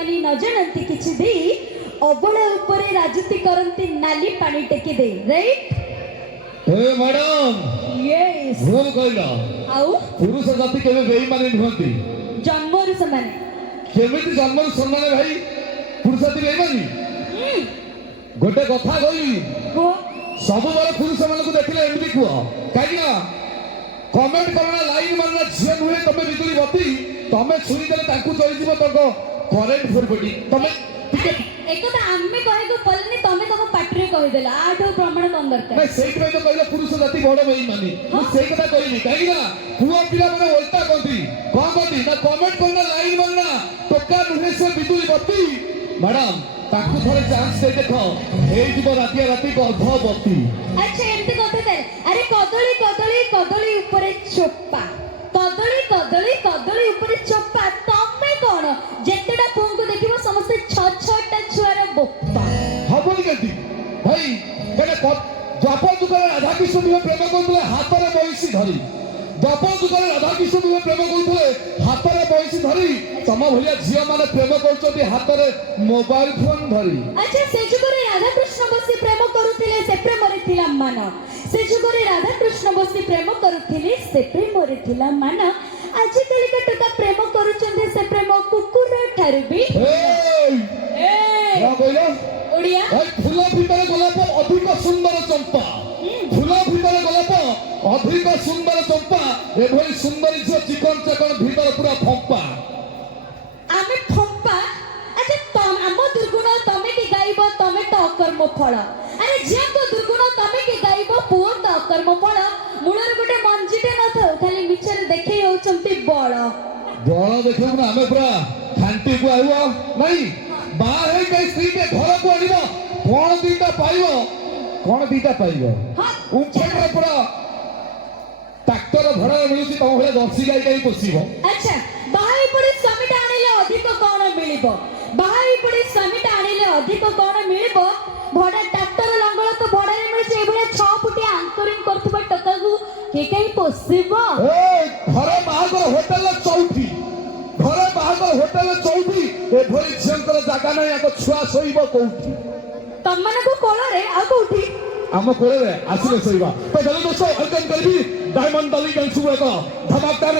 माने न जानती किछि दे अबला ऊपर राजनीति करंती नाली पानी टेकी दे राइट ए मैडम यस भूल कहला आउ पुरुष जाति केबे बेईमानी नुहंती जन्मरु समान केमिति जन्मरु सम्मान भाई पुरुष जाति बेईमानी गोटे कथा कहली को सब बड़े पुरुष मानक देखिले एमती कुह कहीं कमेंट करना लाइन मारना झील नुहे तुम बिजुली बती तुम छुरी देले ताकू चली करेन्ट फोरपटी तुम एक तो आम्मे कहे को पलनी तमे तम पाटरे कहि देला आठो प्रमाण कोन दरकार मैं सेई पे तो कहले पुरुष जाति बड़ बेईमानी मैं सेई कथा कहली कहीं ना पुआ पिला माने उल्टा कहती कोन कहती ना कमेंट करना लाइन मारना टोका नुहे से बिजुली बती मैडम ताकू थोड़े चांस दे देखो ए जीव रातिया राति गर्भवती अच्छा एमती कथा दे अरे कदली कदली कदली ऊपर चोपा कदली कदली कदली ऊपर चोपा तमे कोन जेतेडा पुंगु देखिबो समस्त छ छटा छुआर बोपा हबनी केती भाई कने द्वापर जुगरे राधा कृष्ण भी प्रेम करथले हाथ रे बंशी धरी द्वापर जुगरे राधा कृष्ण भी प्रेम करथले हाथ रे बंशी धरी तम भलिया झिया माने प्रेम करछथि हाथ रे मोबाइल फोन धरी अच्छा से जुगरे राधा कृष्ण बसी प्रेम करूथिले से प्रेम रे थिला मान से जुगरे राधा कृष्ण बसी प्रेम करूथिले से प्रेम रे थिला मान आज कल का टका प्रेम करूचंदे से प्रेम कुकुर ठारू भी ए क्या कहलो ओडिया भाई फूल भीतर गोलाप अधिक सुंदर चंपा फूल भीतर गोलाप अधिक सुंदर चंपा एभली सुंदरी झियो चिकन चकन भीतर पूरा फंपा आमे फंपा अच्छा तम आम दुर्गुण तमे के गाइबो तमे तो अकर्म फल अरे जे तो दुर्गुण तमे के गाइबो पुओ तो अकर्म फल मूलर गोटे मंजीटे न थाउ खाली मिचर देखै होचंती बळ बड़ देखो ना हमें पूरा खांटी को आइबो नहीं बाहर है कई स्त्री के घर को आनिबो कोन दीटा पाइबो हां उठे पूरा ट्रैक्टर भड़ा मिलुची तम भले दर्शी गाई गाई पोसीबो अच्छा बाहाई पड़ी स्वामीटा आनिले अधिक कोन मिलिबो बाहाई पड़ी स्वामीटा आनिले अधिक कोन मिलिबो भड़ा ट्रैक्टर लंगळ तो भड़ा रे मिलचे एबळे 6 फुटी एंकरिंग करथबा टका को के कई पोसीबो ए घरे बाहागर होटल चौथी घरे बाहागर होटल चौथी ए भली झंकर जागा नै आको छुआ सोइबो कोउठी तमने को कोला रे आ कोठी आम कोले आसिले सोइबा तो जल्दी दोस्तों वेलकम करबी डायमंड डाली डांस को धमाकेदार